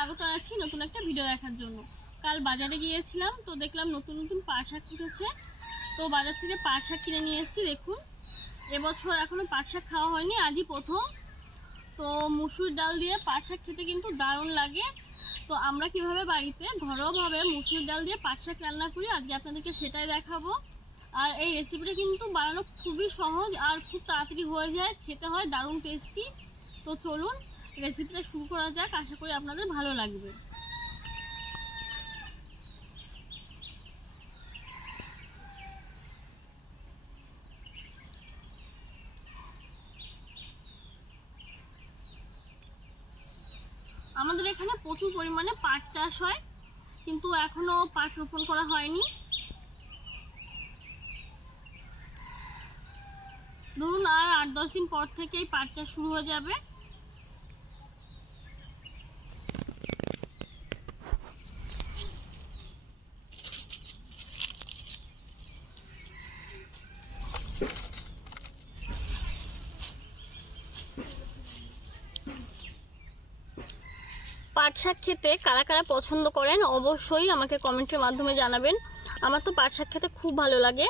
স্বাগত আছি নতুন একটা ভিডিও দেখার জন্য। কাল বাজারে গিয়েছিলাম, তো দেখলাম নতুন নতুন পাট শাক উঠেছে। তো বাজার থেকে পাট শাক কিনে নিয়ে এসেছি, দেখুন। এবছর এখনও পাট শাক খাওয়া হয়নি, আজই প্রথম। তো মুসুর ডাল দিয়ে পাট শাক খেতে কিন্তু দারুণ লাগে। তো আমরা কীভাবে বাড়িতে ঘরোয়াভাবে মুসুর ডাল দিয়ে পাট শাক রান্না করি, আজকে আপনাদেরকে সেটাই দেখাবো। আর এই রেসিপিটা কিন্তু বানানো খুবই সহজ আর খুব তাড়াতাড়ি হয়ে যায়, খেতে হয় দারুণ টেস্টি তো চলুন রেসিপিটা শুরু করা যাক, আশা করি আপনাদের ভালো লাগবে। আমাদের এখানে প্রচুর পরিমাণে পাট চাষ হয়, কিন্তু এখনও পাট রোপণ করা হয়নি। ধরুন, আর আট দশ দিন পর থেকেই পাট চাষ শুরু হয়ে যাবে। পাট শাক খেতে কারা কারা পছন্দ করেন, অবশ্যই আমাকে কমেন্টের মাধ্যমে জানাবেন। আমার তো পাট শাক খেতে খুব ভালো লাগে।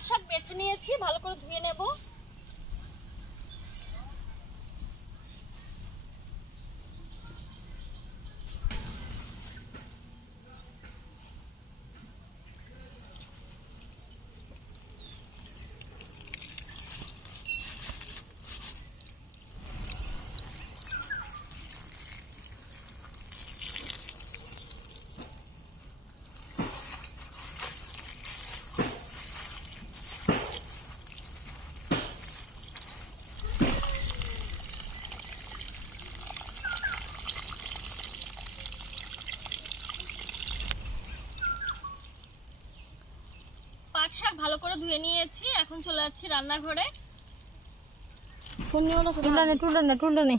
পাট শাক বেছে নিয়েছি ভালো করে ধুয়ে নেব পাট শাক ভালো করে ধুয়ে নিয়েছি এখন চলে যাচ্ছি রান্নাঘরে ফোন কোথায়? টুলডানে টুলডানে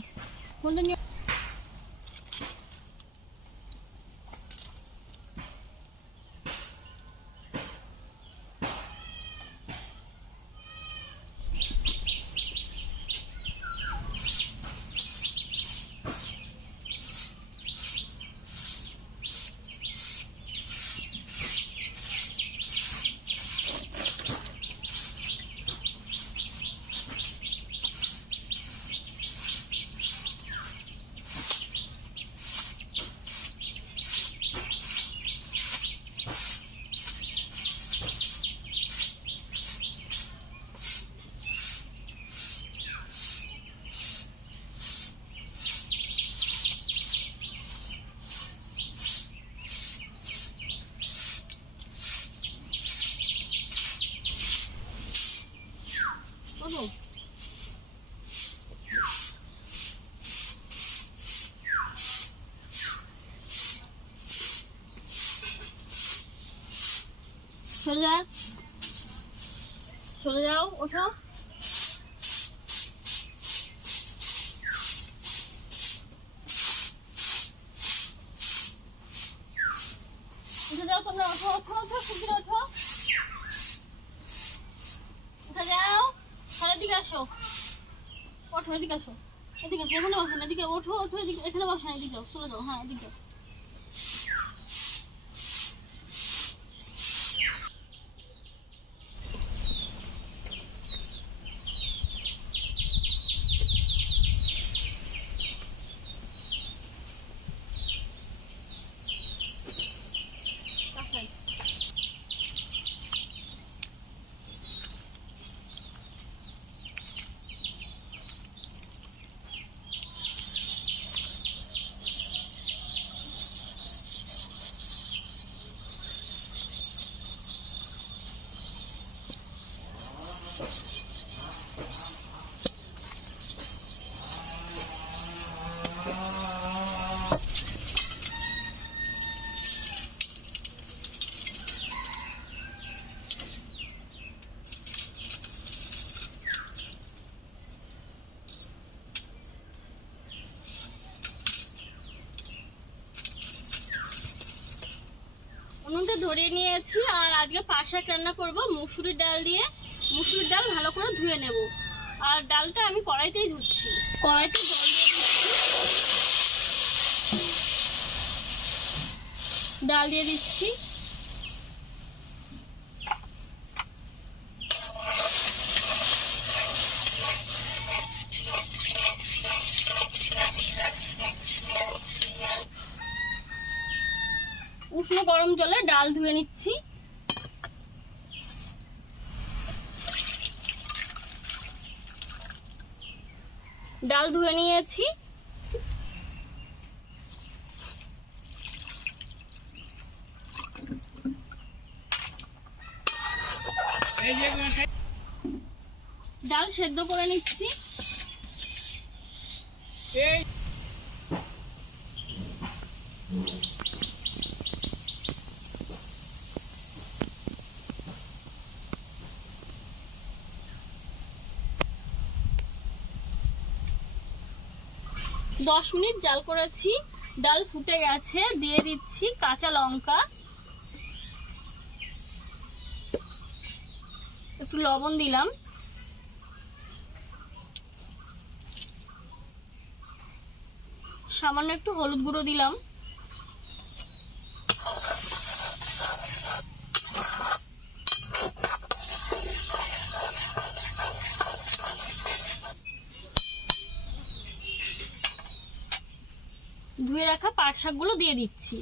চলে যা চলে যাও, ওঠো। উঠে যাও তোমরা, ওঠো ওঠো ওঠো শিগগির ওঠো। উঠে যাও। ঘরের আসো। ওঠো, এদিকে আসো। এদিকে আসো এখানে বসো না, এদিকে ওঠো ওঠো, এদিকে এখানে বসো না, এদিকে যাও, চলে যাও হ্যাঁ এদিকে যাও। সরিয়ে নিয়েছি আর আজকে পাশাক রান্না করব মুসুরির ডাল দিয়ে। মুসুরির ডাল ভালো করে ধুয়ে নেব। আর ডালটা আমি কড়াইতেই ধুচ্ছি। কড়াইতে জল দিয়ে ধুচ্ছি ডাল দিয়ে দিচ্ছি। উষ্ণ গরম জলে ডাল ধুয়ে নিচ্ছি। ডাল ধুয়ে নিয়েছি। ডাল সেদ্ধ করে নিচ্ছি। দশ মিনিট জাল করেছি। ডাল ফুটে গেছে, দিয়ে দিচ্ছি কাঁচা লঙ্কা। একটু লবণ দিলাম। সামান্য একটু হলুদ গুঁড়ো দিলাম ধুয়ে রাখা পাট শাকগুলো দিয়ে দিচ্ছি।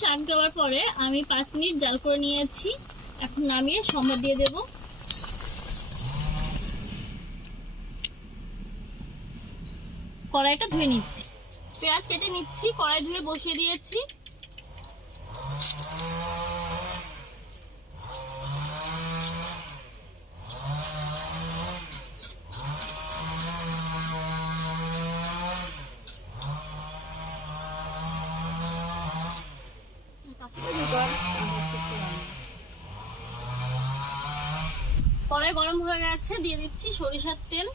শাক দেওয়ার পরে আমি পাঁচ মিনিট জাল করে নিয়েছি। এখন নামিয়ে সম্বাদ দিয়ে দেব। কড়াইটা ধুয়ে নিচ্ছি। পেঁয়াজ কেটে নিচ্ছি, কড়াই ধুয়ে বসিয়ে দিয়েছি। কড়াই গরম হয়ে গেছে, দিয়ে দিচ্ছি সরিষার তেল।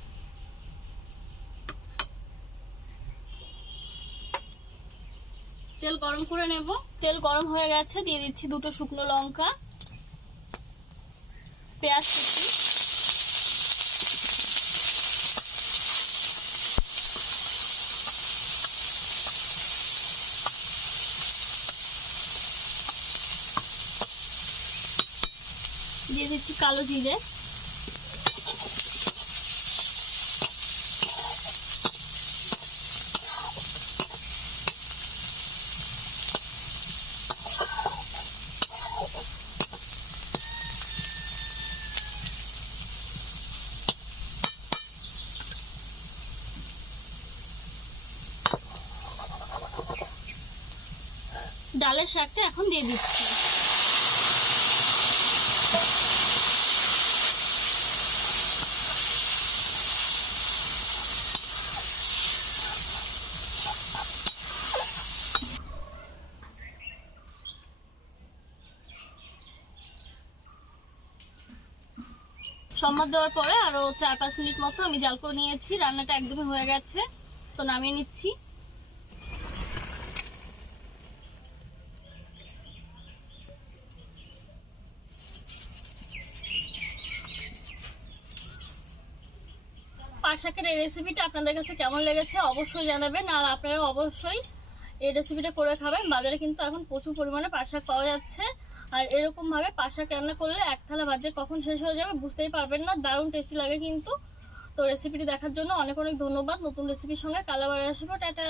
তেল গরম করে নেব। তেল গরম হয়ে গেছে, দিয়ে দিচ্ছি দুটো শুকনো লঙ্কা, পেঁয়াজ কুচি। দিয়ে দিচ্ছি কালো জিরে। ডালের শাকটা এখন দিয়ে দিচ্ছি। সম্বাদ দেওয়ার পরে আরও চার পাঁচ মিনিট মতো আমি জাল করে নিয়েছি, রান্নাটা একদমই হয়ে গেছে। তো নামিয়ে নিচ্ছি। পাট শাকের এই রেসিপিটা আপনাদের কাছে কেমন লেগেছে অবশ্যই জানাবেন। আর আপনারা অবশ্যই এই রেসিপিটা করে খাবেন। বাজারে কিন্তু এখন প্রচুর পরিমাণে পাট শাক পাওয়া যাচ্ছে। আর এরকমভাবে পাশাক রান্না করলে এক থালা ভাজে কখন শেষ হয়ে যাবে বুঝতেই পারবেন না। দারুণ টেস্টি লাগে কিন্তু। তো রেসিপিটি দেখার জন্য অনেক অনেক ধন্যবাদ। নতুন রেসিপির সঙ্গে কালাবার আসব। টাটা।